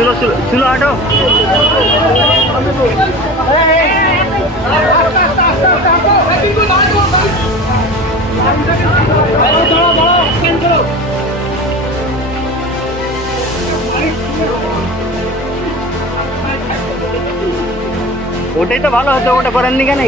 सुलो हटो। ওটাই তো ভালো হতো, ওটা করেননি কেন?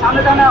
सामने जाना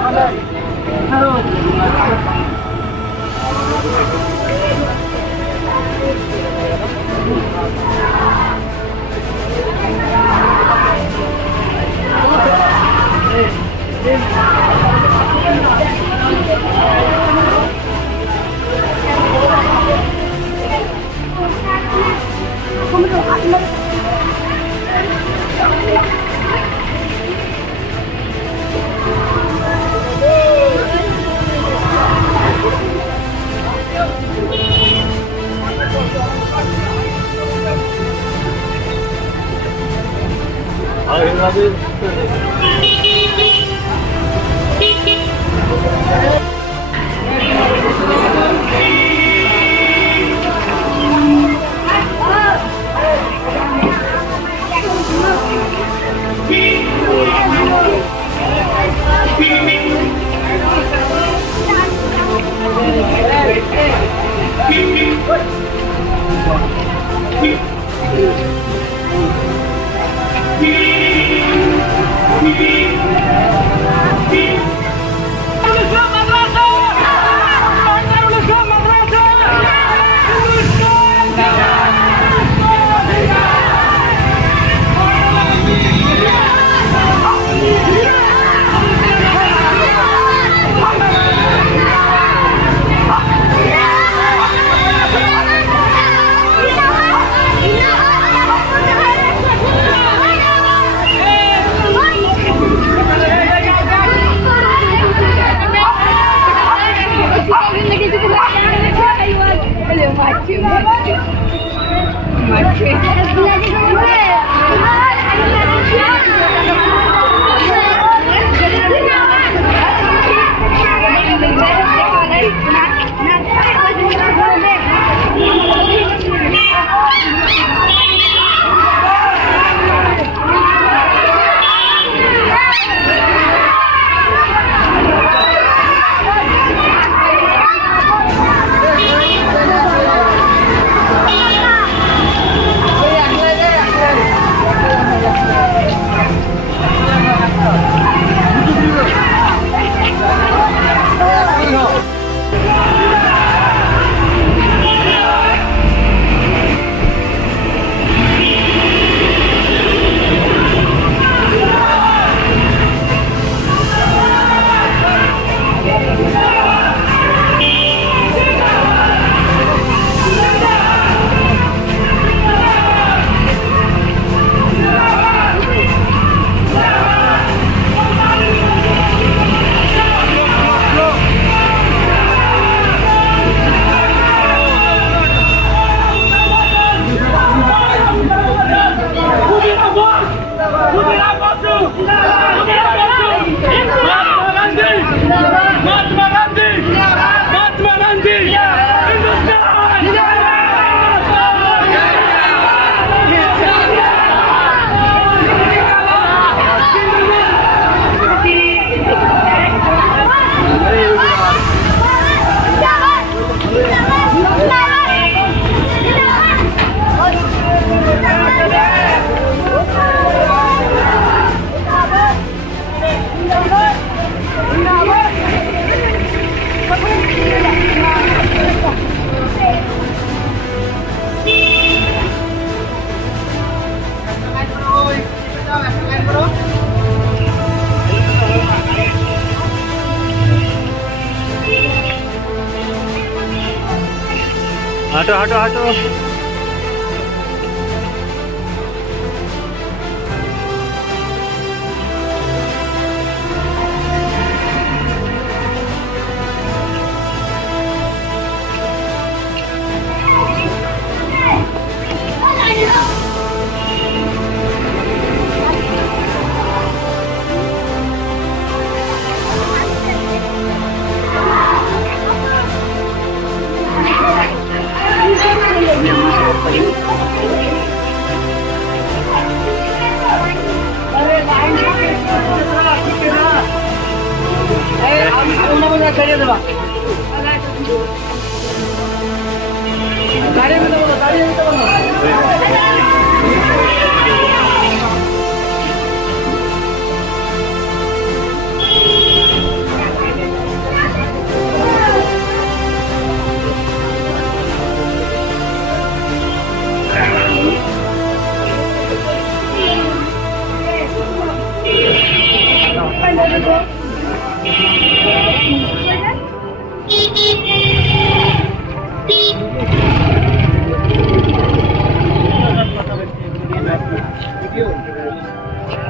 হাঁটো হাঁটো হাঁটো।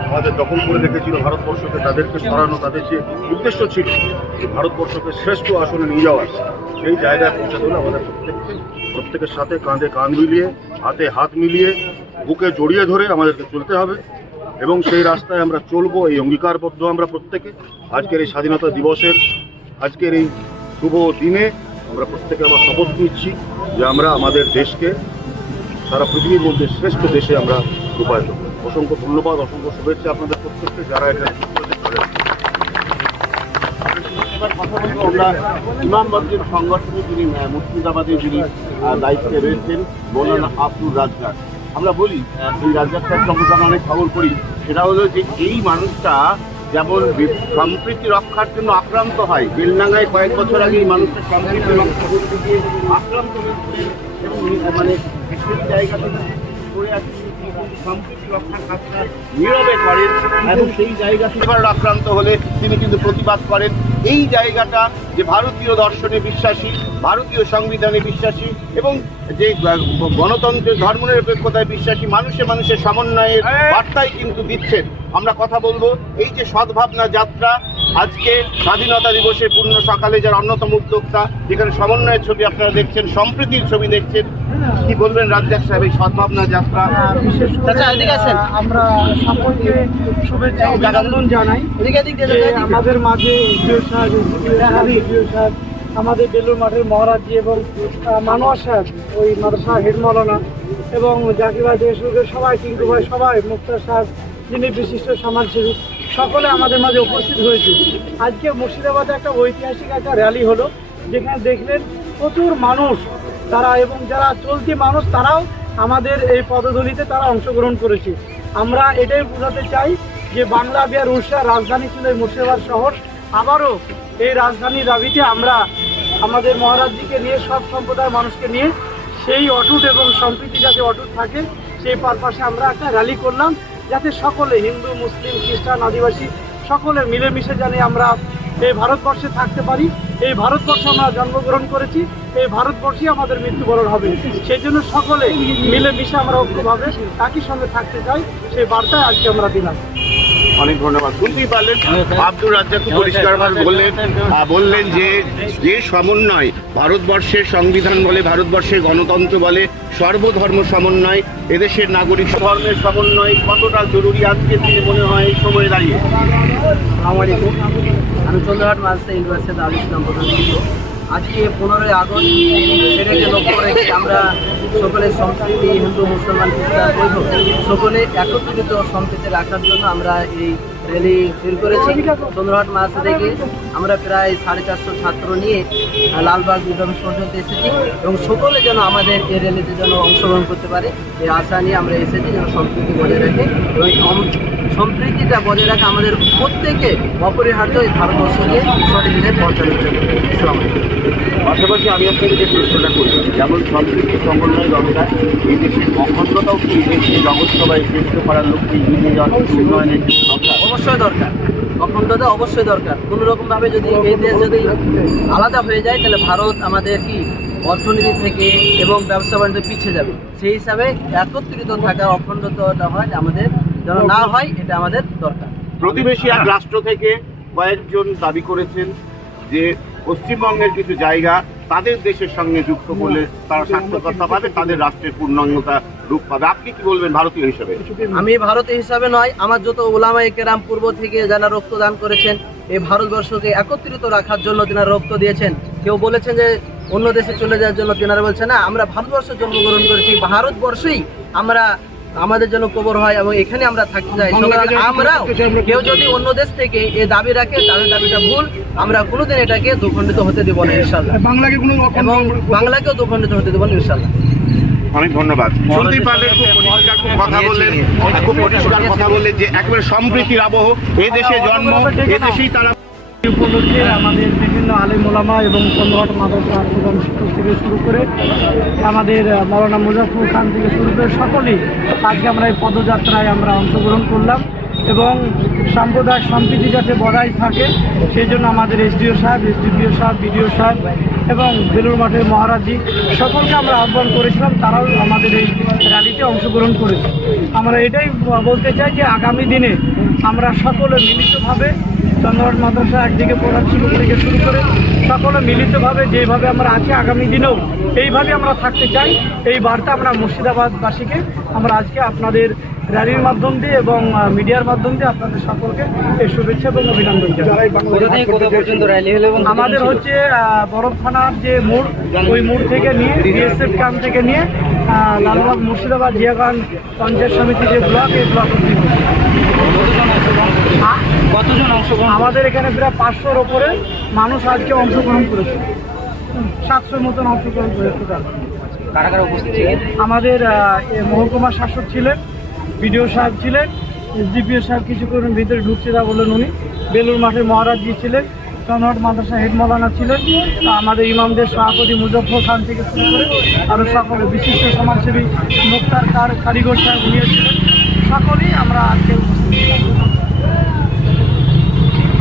আমাদের দখল করে রেখেছিল ভারতবর্ষকে, তাদেরকে সরানো তাদের যে উদ্দেশ্য ছিল ভারতবর্ষকে শ্রেষ্ঠ আসনে নিয়ে যাওয়ার, সেই জায়গায় পৌঁছাতে হলে আমাদের প্রত্যেকের সাথে কাঁধে কাঁধ মিলিয়ে, হাতে হাত মিলিয়ে, বুকে জড়িয়ে ধরে আমাদেরকে চলতে হবে। এবং সেই রাস্তায় আমরা চলবো, এই অঙ্গীকারবদ্ধ আমরা প্রত্যেকে। আজকের এই স্বাধীনতা দিবসের আজকের এই শুভ দিনে আমরা প্রত্যেকে আবার শপথ নিচ্ছি যে আমরা আমাদের দেশকে সারা পৃথিবীর মধ্যে শ্রেষ্ঠ দেশে আমরা রূপায়িত করব। অসংখ্য ধন্যবাদ, অসংখ্য শুভেচ্ছা আপনাদের প্রত্যেককে যারা এটা এবার কথা বলবো আমরা ইমামবাড়ির সংগঠনে যিনি মুর্শিদাবাদে যিনি দায়িত্বে রয়েছেন মৌলানা আব্দুর রাজ্জাক। আমরা বলি এই রাজ্জাকটার সম্পর্কে আমরা অনেক খবর করি, সেটা হলো যে এই মানুষটা যেমন সম্প্রীতি রক্ষার জন্য আক্রান্ত হয়। বেলডাঙ্গায় কয়েক বছর আগে এই মানুষটা সম্প্রীতি রক্ষা করতে গিয়ে আক্রান্ত হয়েছিলেন এবং মানে সেই জায়গাতে পড়ে আছে সম্প্রীতি রক্ষার কাজটা নীরবে করেন এবং সেই জায়গা থেকে আক্রান্ত হলে তিনি কিন্তু প্রতিবাদ করেন। এই জায়গাটা যে ভারতীয় দর্শনে বিশ্বাসী, ভারতীয় সংবিধানে বিশ্বাসী এবং যে গণতন্ত্রের ধর্মনিরপেক্ষতায় বিশ্বাসী, মানুষে মানুষের সমন্বয়ের বার্তাই কিন্তু দিচ্ছেন। আমরা কথা বলবো এই যে সদ্ভাবনা যাত্রা, আজকে স্বাধীনতা দিবসের পূর্ণ সকালে যারা অন্যতম উদ্যোক্তা, যেখানে সমন্বয়ের ছবি আপনারা দেখছেন, সম্প্রীতির ছবি দেখছেন, কি বলবেন রাজ্জাক সাহেব এই সদ্ভাবনা যাত্রা? বিশেষ করে আমরা সকলকে শুভেচ্ছা অভিনন্দন জানাই যে আমাদের মাঝে এসডিও সাহেব, এসডিও সাহেব, আমাদের বেলুর মাঠের মহারাজি এবং মানোয়ার সাহেব, ওই মাদ্রাসা হেড মৌলানা এবং জাকির ভাই থেকে শুরু করে সবাই, টিঙ্কু ভাই, সবাই, মুক্তার সাহেব যিনি বিশিষ্ট সমাজসেবী, সকলে আমাদের মাঝে উপস্থিত হয়েছে। আজকে মুর্শিদাবাদে একটা ঐতিহাসিক একটা র্যালি হলো, যেখানে দেখলেন প্রচুর মানুষ তারা এবং যারা চলতি মানুষ তারাও আমাদের এই পদধূলিতে তারা অংশগ্রহণ করেছে। আমরা এটাই বোঝাতে চাই যে বাংলা, বিহার, উড়িষ্যার রাজধানী ছিল এই মুর্শিদাবাদ শহর, আবারও এই রাজধানীর দাবিতে আমরা আমাদের মহারাজজিকে নিয়ে, সব সম্প্রদায়ের মানুষকে নিয়ে সেই অটুট এবং সম্প্রীতি যাতে অটুট থাকে সেই পারপাসে আমরা একটা র্যালি করলাম, যাতে সকলে হিন্দু, মুসলিম, খ্রিস্টান, আদিবাসী সকলে মিলেমিশে জানি আমরা এই ভারতবর্ষে থাকতে পারি। এই ভারতবর্ষে আমরা জন্মগ্রহণ করেছি, এই ভারতবর্ষেই আমাদের মৃত্যুবরণ হবে। সেই জন্য সকলে মিলেমিশে আমরা ঐক্যভাবে একই সঙ্গে থাকতে চাই, সেই বার্তায় আজকে আমরা দিলাম। অনেক ধন্যবাদ। শুনতেই পারলেন আব্দুর রাজ্জাক পরিষ্কারভাবে বললেন যে সমন্বয়, ভারতবর্ষের সংবিধান বলে, ভারতবর্ষের গণতন্ত্র বলে, সর্বধর্ম সমন্বয়, এদেশের নাগরিক ধর্মের সমন্বয় কতটা জরুরি আজকে দিনে মনে হয় এই সময়ে দাঁড়িয়ে? আসসালামাইকুম, আমি চন্দ্রহাট মাদ্রাসা ইউনিভার্সিটি দারুল ইসলাম প্রধান শিক্ষক। আজকে 15ই আগস্ট সেটাকে লক্ষ্য রেখে আমরা সকলে সম্প্রীতি, হিন্দু, মুসলমান, খ্রিস্টান, বৌদ্ধ সকলে একত্রিত সম্প্রীতি রাখার জন্য আমরা এই র্যালি শুরু করেছি। চন্দ্রহাট মাদ্রাসা থেকে আমরা প্রায় 450 ছাত্র নিয়ে লালবাগ দুর্গ পর্যন্ত এসেছি এবং সকলে যেন আমাদের এই র্যালিতে যেন অংশগ্রহণ করতে পারে এই আশা নিয়ে আমরা এসেছি, যেন সম্প্রীতি বজায় রাখে এবং সম্প্রীতিটা বজায় রাখা আমাদের প্রত্যেকে অপরিহার্য এই ভারতবর্ষকে সঠিক দিকে পৌঁছানোর জন্য। পাশাপাশি আমি আপনাকে যে প্রশ্নটা করি, যেমন সম্প্রীতি সমন্বয় দরকার, এই দেশের অখণ্ডতাও কি এই দেশের জগৎসভায় শ্রেষ্ঠ করার লক্ষ্যে এগিয়ে যাওয়ার উন্নয়নের দরকার? অবশ্যই দরকার, অখণ্ডতা অবশ্যই দরকার। কোনো রকমভাবে যদি এই দেশ যদি আলাদা হয়ে যায় তাহলে ভারত আমাদের কি অর্থনীতি থেকে এবং ব্যবসা বাণিজ্য পিছিয়ে যাবে। সেই হিসাবে একত্রিত থাকা, অখণ্ডতাটা হয় আমাদের যেন না হয়, এটা আমাদের দরকার। প্রতিবেশী এক রাষ্ট্র থেকে কয়েকজন দাবি করেছেন যে পশ্চিমবঙ্গের কিছু জায়গা তাদের দেশের সঙ্গে যুক্ত করলে তারা সার্থকতা পাবে, তাদের রাষ্ট্রের পূর্ণাঙ্গতা রূপ পাবে। আপনি কি বলবেন ভারতীয় হিসেবে? আমি ভারতীয় হিসাবে নয়, আমার যত ওলামায়ে কেরাম পূর্ব থেকে যারা রক্তদান করেছেন এই ভারতবর্ষকে একত্রিত রাখার জন্য তেনারা রক্ত দিয়েছেন। কেউ বলেছেন যে অন্য দেশে চলে যাওয়ার জন্য, তেনারা বলছেন না, আমরা ভারতবর্ষে জন্মগ্রহণ করেছি, ভারতবর্ষেই আমরা আমাদের জন্য কবর হয় এবং এখানে আমরা থাকতে চাই। আমরাও কেউ যদি অন্য দেশ থেকে এই দাবি রাখে তাদের দাবিটা ভুল, আমরা কোনোদিন এটাকে দ্বিখণ্ডিত হতে দেব না ইনশাআল্লাহ, এবং বাংলাকেও দ্বিখণ্ডিত হতে দেব না ইনশাআল্লাহ। অনেক ধন্যবাদ। শুনতেই পারলেন, খুব পরিষ্কার কথা বললেন যে একেবারে সম্প্রীতির আবহ, এই দেশে জন্ম, এদেশেই তারা। এই উপলক্ষে আমাদের বিভিন্ন আলেম ওলামা এবং চন্দ্রহাট মাদ্রাসা প্রধান শিক্ষক থেকে শুরু করে আমাদের মৌলানা মুজাফফর খান থেকে শুরু করে সকলেই আজকে আমরা এই পদযাত্রায় আমরা অংশগ্রহণ করলাম এবং সাম্প্রদায়িক সম্প্রীতি যাতে বজায় থাকে সেই জন্য আমাদের এসডিও সাহেব, এসডিপিও সাহেব, বিডিও সাহেব এবং বেলুর মাঠের মহারাজি সকলকে আমরা আহ্বান করেছিলাম, তারাও আমাদের এই র্যালিতে অংশগ্রহণ করেছে। আমরা এটাই বলতে চাই যে আগামী দিনে আমরা সকলে মিলিতভাবে চন্দ্রহাট মাদ্রাসা একদিকে প্রধান শিক্ষক থেকে শুরু করে সকলে মিলিতভাবে যেভাবে আমরা আছি আগামী দিনেও এইভাবে আমরা থাকতে চাই। এই বার্তা আমরা মুর্শিদাবাদবাসীকে আমরা আজকে আপনাদের র্যালির মাধ্যম দিয়ে এবং মিডিয়ার মাধ্যম দিয়ে আপনাদের সকলকে এই শুভেচ্ছা এবং অভিনন্দন জানাই। আমাদের হচ্ছে বরফ থানার যে মোড়, ওই মোড় থেকে নিয়ে বিএসএফ ক্যাম্প থেকে নিয়ে লালবাগ মুর্শিদাবাদ জিয়াগঞ্জ পঞ্চায়েত সমিতি যে ব্লক, এই ব্লক অব্দি কতজন অংশগ্রহণ? আমাদের এখানে প্রায় 500-র ওপরে মানুষ আজকে অংশগ্রহণ করেছে। 700 মতন অংশগ্রহণ করেছে। কারা কারা উপস্থিত ছিলেন? আমাদের মহকুমা শাসক ছিলেন, বিডিও সাহেব ছিলেন, এসডিপিও সাহেব কিছুক্ষণ ভিতরে ঢুকছে তা বললেন উনি, বেলুর মাঠের মহারাজজি ছিলেন, চন্দ্রহাট মাদ্রাসা হেড মৌলানা ছিলেন, আমাদের ইমামদের সভাপতি মুজফর খান থেকে শুরু করে আরও সকলে বিশিষ্ট সমাজসেবী মুক্তার কারিগর সাহেব উনিও ছিলেন। সকলেই আমরা আজকে উপস্থিত ছিলাম।